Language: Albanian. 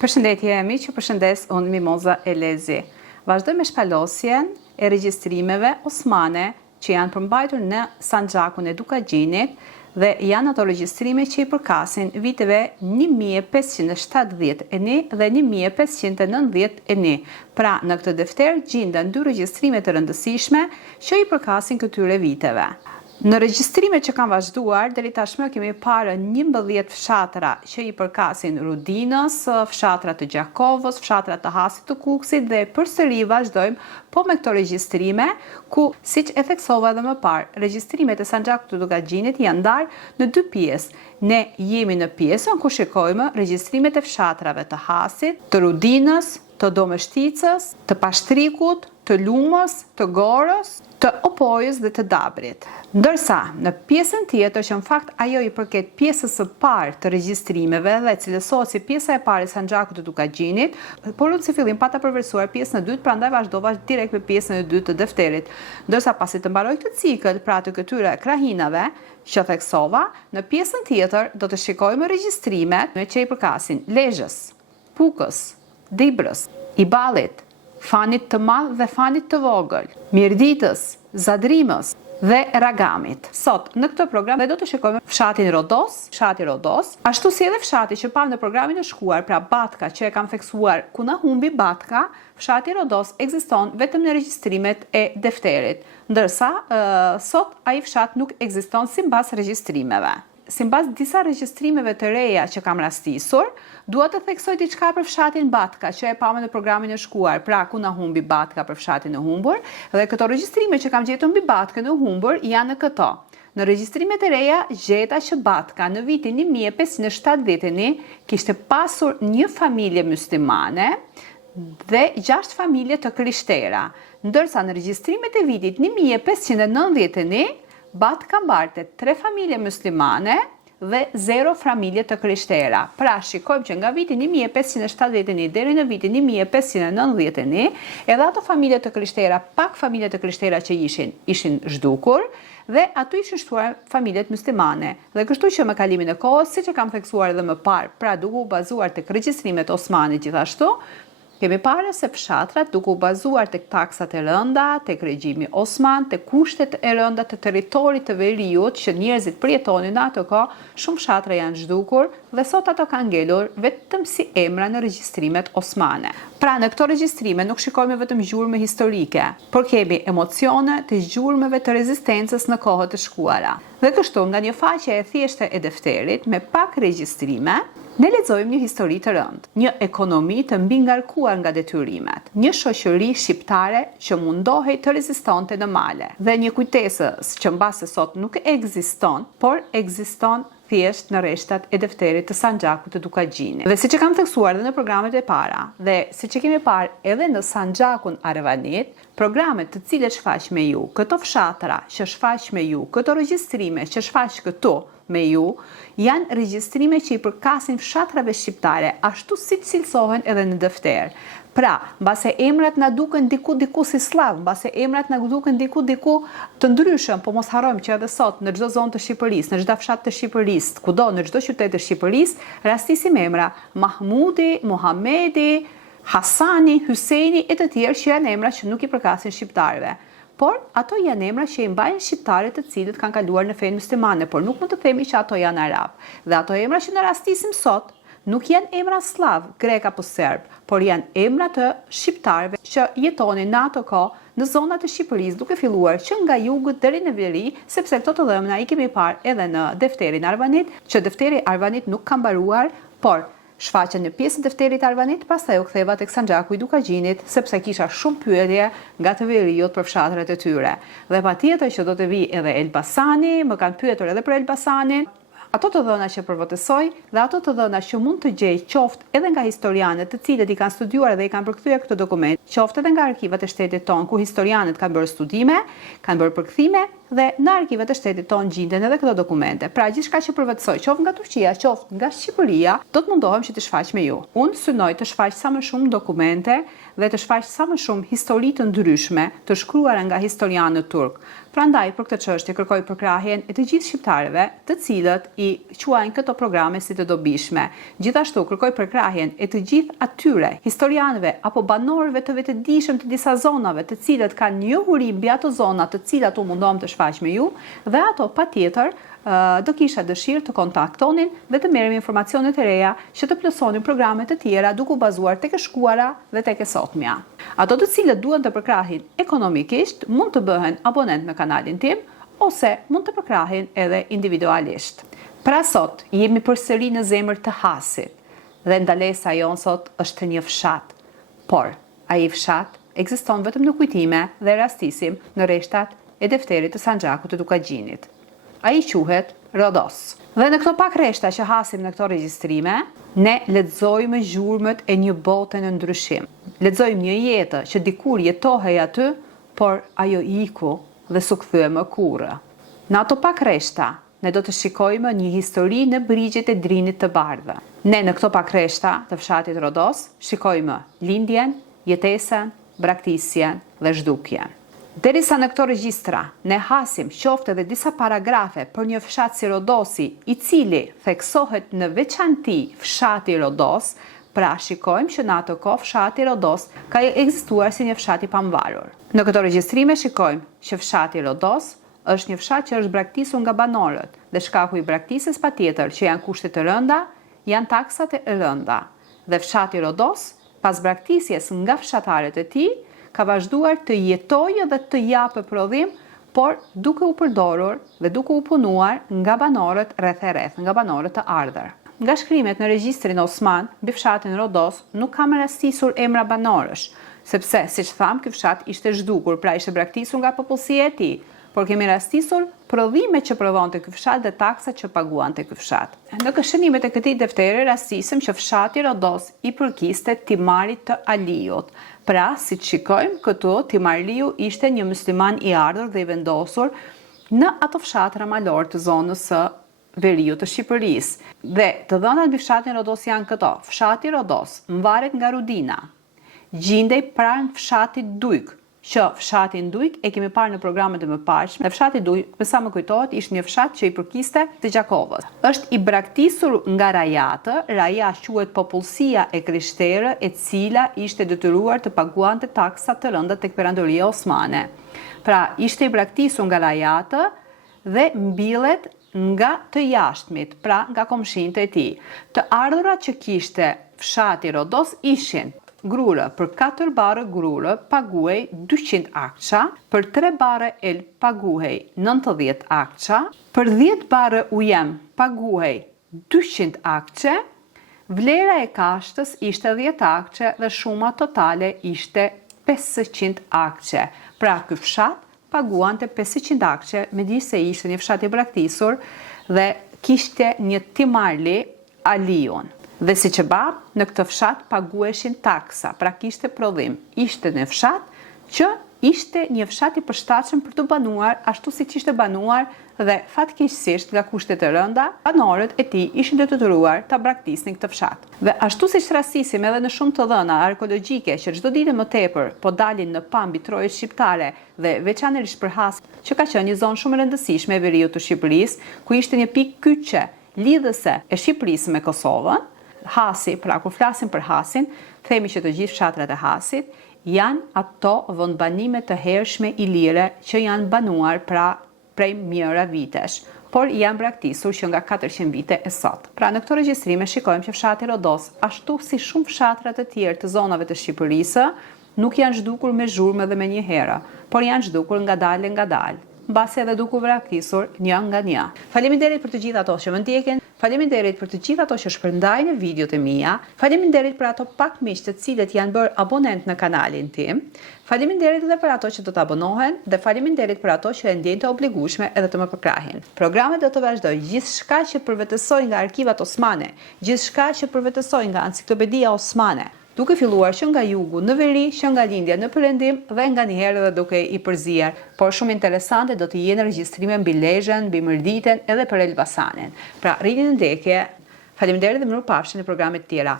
Përshëndetje miq, ju përshëndes, unë Mimoza Elezi. Vazhdoj me shpalosjen e regjistrimeve osmane që janë përmbajtur në Sanxhakun e Dukagjinit dhe janë ato regjistrime që i përkasin viteve 1571 dhe 1591. Pra, në këtë defter gjenden dy regjistrime të rëndësishme që i përkasin këtyre viteve. Në regjistrimet që kanë vazhduar, deri tashmë kemi parë 11 fshatra që i përkasin Rudinës, fshatra të Gjakovës, fshatra të Hasit të Kukësit dhe përsëri vazhdojmë po me këto regjistrime ku, siç e theksova edhe më parë, regjistrimet e Sanxhakut të Dukagjinit janë ndarë në dy pjesë. Ne jemi në pjesën ku shikojmë regjistrimet e fshatrave të Hasit, të Rudinës, të Domeshticës, të Pashtrikut, të Lumës, të Gorës, të Opojës dhe të Dabrit. Ndërsa, në pjesën tjetër që në fakt ajo i përket pjesës së parë të regjistrimeve dhe cilësohet si pjesa e parë e Sanxhakut të Dukagjinit, por unë si fillim pata përvërsuar pjesën e dytë, prandaj vazhdova direkt me pjesën e dytë të defterit. Ndërsa pasi të mbaroj këtë cikël, pra të këtyre krahinave që theksova, në pjesën tjetër do të shikojmë regjistrimet që i përkasin Lezhës, Pukës, Dibrës, Iballit, Fanit të Madh dhe Fanit të Vogël, Mirditës, Zadrimës dhe Ragamit. Sot, në këtë program, do të shikojmë fshatin fshati Rodos, ashtu si edhe fshati që pamë në programin e shkuar, pra Batka, që e kam theksuar ku na humbi Batka, fshati Rodos ekziston vetëm në regjistrimet e defterit, ndërsa sot ai fshat nuk ekziston sipas regjistrimeve. Sipas disa regjistrimeve të reja që kam rastisur, dua të theksoj diçka për fshatin Batka, që e pamë në programin e shkuar, pra ku na humbi Batka për fshatin e humbur, dhe këto regjistrime që kam gjetur mbi Batkën e humbur janë në këto. Në regjistrimet e reja gjeta që Batka në vitin 1570 kishte pasur një familje muslimane dhe 6 familje të krishtera, ndërsa në regjistrimet e vitit 1591 Batka mbarte 3 familje muslimane dhe 0 familje të krishtera. Pra, shikojmë që nga vitin 1571 deri në vitin 1591, edhe ato familje të krishtera, pak familje të krishtera që ishin zhdukur, dhe aty ishin shtuar familjet muslimane. Dhe kështu që me kalimin e kohës, siç e kam theksuar edhe më parë, pra duke u bazuar tek regjistrimet osmane gjithashtu, kemi parë se fshatrat duke u bazuar tek taksat e rënda, tek regjimi Osman, tek kushtet e rënda të territorit të veriut që njerëzit përjetonin në ato kohë, shumë fshatra janë zhdukur dhe sot ato kanë ngelur vetëm si emra në regjistrimet osmane. Pra, në këto regjistrime nuk shikojmë vetëm gjurmë historike, por kemi emocione të gjurmëve të rezistencës në kohët të shkuara. Dhe kështu, nga një faqe e thjeshtë e defterit me pak regjistrime, ne lexojmë një histori të rëndë, një ekonomi të mbingarkuar nga detyrimet, një shoqëri shqiptare që mundohej të rezistonte në male, dhe një kujtesës që mbase sot nuk ekziston, por ekziston thjesht në rreshtat e defterit të Sanxhakut të Dukagjinit. Dhe siç e kam theksuar edhe në programet e para, dhe siç e kemi parë edhe në Sanxhakun Arvanit, programet të cilët shfaq me ju, këto fshatra që shfaq me ju, këto regjistrime që shfaq këtu me ju, janë regjistrime që i përkasin fshatrave shqiptare, ashtu siç cilësohen edhe në defter. Pra, mbase emrat na duken diku si slav, mbase emrat na duken diku të ndryshëm, po mos harrojmë që edhe sot në çdo zonë të Shqipërisë, në çdo fshat të Shqipërisë, kudo në çdo qytet të Shqipërisë, rastisim emra Mahmudi, Muhamedi, Hasani, Hyseni e të tjerë që janë emra që nuk i përkasin shqiptarëve. Por ato janë emra që i mbajnë shqiptarët të cilët kanë kaluar në fenë muslimane, por nuk mund të themi që ato janë arab. Dhe ato emra që në rastisim sot nuk janë emra slav, grek apo serb, por janë emra të shqiptarëve që jetonin në ato kohë në zonat e Shqipërisë, duke filluar që nga jugët deri në veri, sepse këto të dhëna i kemi parë edhe në defterin Arvanit, që defteri Arvanit nuk ka mbaruar, por shfaqen në pjesën e defterit Arvanit, pastaj u ktheva tek Sanxhaku i Dukagjinit, sepse kisha shumë pyetje nga të veriut për fshatrat e tyre. Dhe patjetër që do të vi edhe Elbasani, më kanë pyetur edhe për Elbasanin. Ato të dhëna që përvotësoj dhe ato të dhëna që mund të gjej qoftë edhe nga historianët të cilët i kanë studiuar dhe i kanë përkthyer këtë dokument, qoftë edhe nga arkivat e shtetit ton ku historianët kanë bërë studime, kanë bërë përkthime dhe në arkivat e shtetit ton gjenden edhe këto dokumente. Pra gjithçka që përvotësoj, qoftë nga Turqia, qoftë nga Shqipëria, do të mundohem që të shfaq me ju. Unë synoj të shfaq sa më shumë dokumente dhe të shfaq sa më shumë histori të ndryshme të shkruara nga historianët turk. Prandaj për këtë çështje kërkoj përkrahjen e të gjithë shqiptarëve, të cilët i quajnë këto programe si të dobishme. Gjithashtu kërkoj përkrahjen e të gjithë atyre historianëve apo banorëve të vetëdijshëm të disa zonave, të cilët kanë njohuri mbi ato zona të cilat u mundom të shfaq me ju, dhe ato patjetër do kisha dëshirë të kontaktonin dhe të merrim informacione të reja që të plotësonin programe të tjera duke u bazuar tek e shkuara dhe tek e sotmja. Ato të cilët duan të përkrahin ekonomikisht mund të bëhen abonent në kanalin tim ose mund të përkrahin edhe individualisht. Pra sot jemi përsëri në zemër të Hasit dhe ndalesa jon sot është një fshat, por ai fshat ekziston vetëm në kujtime dhe rastisim në rreshtat e defterit të Sanxhakut të Dukagjinit. Ai quhet Rodos. Dhe në këto pak rreshta që hasim në këto regjistrime, ne lexojmë zhurmët e një bote në ndryshim. Lexojmë një jetë që dikur jetohej aty, por ajo iku dhe s'u kthye më kurrë. Në ato pak rreshta, ne do të shikojmë një histori në brigjet e Drinit të Bardhë. Ne në këto pak rreshta të fshatit Rodos shikojmë lindjen, jetesën, braktisjen dhe zhdukjen. Derisa në këto regjistra ne hasim qoftë edhe disa paragrafe për një fshat si Rodosi, i cili theksohet në veçanti fshati Rodos, pra shikojmë që në ato kohë fshati Rodos ka ekzistuar si një fshat i pamvarur. Në këto regjistrime shikojmë që fshati Rodos është një fshat që është braktisur nga banorët, dhe shkaku i braktisjes patjetër që janë kushte të rënda, janë taksat e rënda. Dhe fshati Rodos, pas braktisjes nga fshatarët e tij, ka vazhduar të jetojë dhe të japë prodhim, por duke u përdorur dhe duke u punuar nga banorët rreth e rreth, nga banorët të ardhur. Nga shkrimet në regjistrin Osman, mbi fshatin Rodos nuk kam rastisur emra banorësh, sepse siç tham, ky fshat ishte zhdukur, pra ishte braktisur nga popullsia e tij, por kemi rastisur prodhimet që prodhonte ky fshat dhe taksat që paguante ky fshat. Në këshillimet e këtij defteri rastisëm që fshati Rodos i përkiste Timarit të Aliut. Pra, si të shikojmë këtu, Timar Liu ishte një musliman i ardhur dhe i vendosur në ato fshatra malor të zonës së veriut të Shqipërisë. Dhe të dhënat mbi fshatin Rodos janë këto. Fshati Rodos mvaret nga Rudina, gjindej pranë fshatit Dujk, që fshati Dujk e kemi parë në programet e mëparshme. Dhe fshati Dujk, me sa më kujtohet, ishte një fshat që i përkiste të Gjakovës. Është i braktisur nga rajatë, raja quhet popullsia e krishterë, e cila ishte detyruar të paguante taksa të rënda tek perandoria osmane. Pra, ishte i braktisur nga rajatë dhe mbillet nga të jashtmit, pra nga komshinët e tij. Të ardhurat që kishte fshati Rodos ishin grure, për 4 bare grure paguhej 200 akça, për 3 bare el paguhej 90 akça, për 10 bare ujem paguhej 200 akçe, vlera e kashtës ishte 10 akçe dhe shuma totale ishte 500 akçe. Pra ky fshat paguante 500 akçe, megjithëse ishte një fshat i braktisur dhe kishte një Timarli Aliun. Dhe si që bab, në këtë fshat pagueshin taksa, pra kishte prodhim. Ishte në fshat që ishte një fshat i përshtatshëm për të banuar ashtu si që ishte banuar dhe fatkeqësisht nga kushtet e rënda, banorët e tij ishin detyruar ta braktisnin këtë fshat. Dhe ashtu siç rastisim edhe në shumë të dhëna arkeologjike që çdo ditë më tepër po dalin në pambi trojet shqiptare dhe veçanërisht për Has, që ka qenë një zonë shumë e rëndësishme e veriut të Shqipërisë, ku ishte një pikë kyçe lidhëse e Shqipërisë me Kosovën. Hasi, pra kur flasim për Hasin, themi që të gjithë fshatrat e Hasit janë ato vendbanime të hershme ilire që janë banuar pra prej mijëra vitesh, por janë braktisur që nga 400 vite e sot. Pra në këto regjistrime shikojmë që fshati Rodos, ashtu si shumë fshatrat të tjerë të zonave të Shqipërisë, nuk janë zhdukur me zhurmë dhe me një herë, por janë zhdukur ngadalë, mbasi edhe duke u braktisur një nga një. Faleminderit për të gjithë ato që më ndjekin. Faleminderit për të gjithë ato që shpërndajnë videot e mia. Faleminderit për ato pak miq të cilët janë bërë abonent në kanalin tim. Faleminderit edhe për ato që do të abonohen dhe faleminderit për ato që e ndjejnë të obligueshme edhe të më përkrahin. Programet do të vazhdojnë, gjithçka që përvetësoj nga arkivat osmane, gjithçka që përvetësoj nga enciklopedia osmane, duke filluar që nga jugu në veri, që nga lindja në perëndim dhe nga njëherë edhe duke i përzier. Por shumë interesante do të jenë regjistrime mbi Lezhën, mbi Mërditen edhe për Elbasanin. Pra, rrini në ndjekje. Faleminderit dhe mirupafshim në programe të tjera.